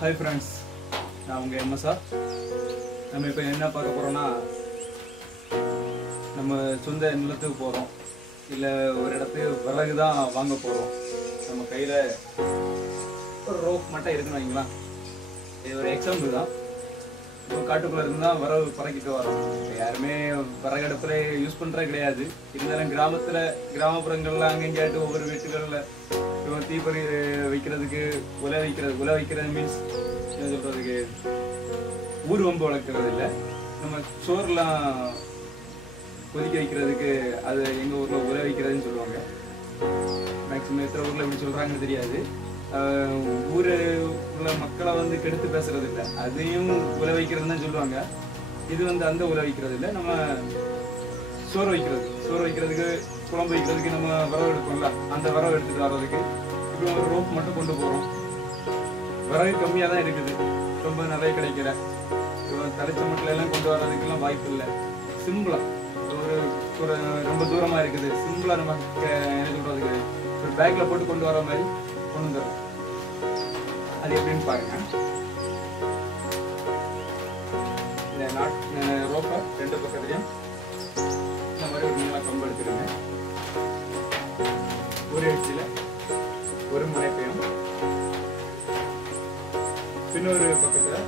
Hi friends, நான் உங்க MSR. நம்ம இப்போ என்ன பார்க்க போறோம்னா, நம்ம சொந்த நிலத்துக்கு போறோம், இல்லை ஒரு இடத்துக்கு விறகு தான் வாங்க போறோம். நம்ம கையில ஒரு ரோப் மட்டும் இருக்குன்னு வைங்களேன். இது ஒரு எக்ஸாம்பிள் தான். இப்போ காட்டுக்குள்ள இருந்து தான் விறகு பறக்கிட்டு வரோம். யாருமே விறகு அடுப்புல யூஸ் பண்றது கிடையாது. இருந்தாலும் கிராமப்புறங்கள்ல அங்கேயாட்டு ஒவ்வொரு வீட்டுகளில் இப்போ தீப்பறி வைக்கிறதுக்கு உலை வைக்கிறது மீன்ஸ் என்ன சொல்றதுக்கு ஊர்வம்பு வளர்க்கறது இல்லை. நம்ம சோறுலாம் கொதிக்க வைக்கிறதுக்கு அது எங்கள் ஊரில் உலை வைக்கிறதுன்னு சொல்லுவாங்க. மேக்ஸிமம் எத்தனை ஊரில் எப்படி சொல்கிறாங்கன்னு தெரியாது. ஊர் உள்ள மக்களை வந்து கெடுத்து பேசுறது இல்லை, அதையும் உலை வைக்கிறதுன்னு தான் சொல்லுவாங்க. இது வந்து அந்த உலை வைக்கிறது இல்லை, நம்ம சோறு வைக்கிறதுக்கு குழம்பு வைக்கிறதுக்கு நம்ம விறகு எடுப்போம்ல, அந்த விறகு எடுத்துகிட்டு வர்றதுக்கு இப்போ ஒரு ரோப் மட்டும் கொண்டு போகிறோம். விறகு கம்மியாக தான் இருக்குது, ரொம்ப நிறைய கிடைக்கிற. இப்போ தலைச்ச மட்டிலெல்லாம் கொண்டு வர்றதுக்கெல்லாம் வாய்ப்பு இல்லை. சிம்பிளாக ஒரு ரொம்ப தூரமாக இருக்குது, சிம்பிளாக நம்ம என்ன சொல்கிறதுக்கு ஒரு பேக்கில் போட்டு கொண்டு வர மாதிரி கொண்டு வந்துடுறோம். அது எப்படின்னு பாருங்க. இந்த ரோப்பை ரெண்டு பக்கத்துலையும் இந்த மாதிரி ஒரு நீள கம்பு எடுத்துருங்க. ஒரு எட்ஜில் ஒரு முனைப்பையும் இன்னொரு பக்கத்தில்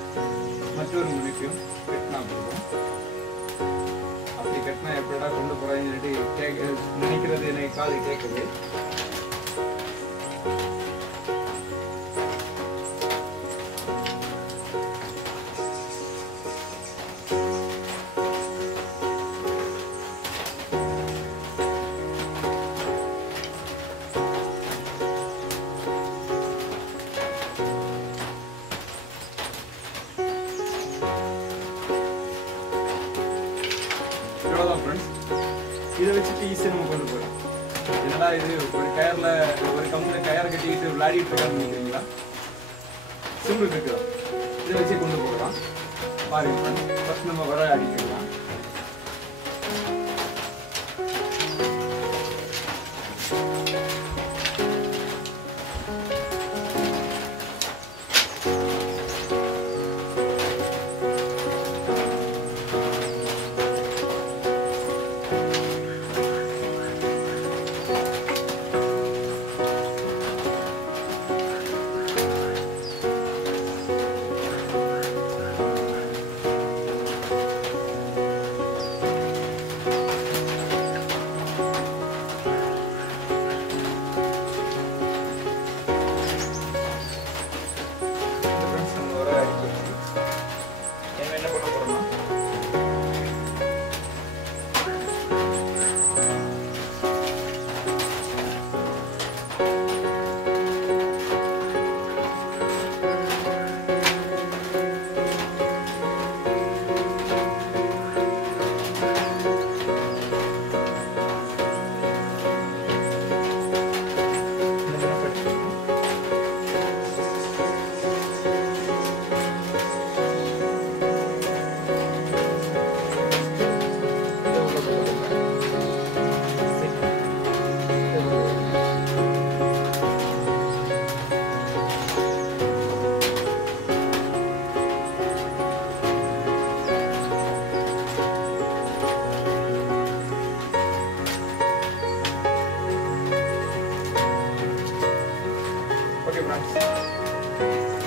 மற்றொரு முனைப்பையும் கட்டினா போதும். அப்படி கட்டினா எப்படா கொண்டு போறாங்கன்னு சொல்லிட்டு நினைக்கிறது எனக்கு காது கேட்குது. இதை வச்சுட்டு ஈஸியாக நம்ம கொண்டு போகலாம். என்னடா இது ஒரு கம்பில் கயரை கட்டிக்கிட்டு விளையாடிட்டு இருக்கான்னு நினைக்கிறீங்களா? சிம்பிள் இருக்குதான், இதை வச்சு கொண்டு போகலாம். பாருங்க, ஃபர்ஸ்ட் நம்ம வர அடிக்கலாம்.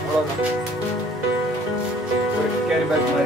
அவ்வளோதான். ஒரு கேரி பேக் மாதிரி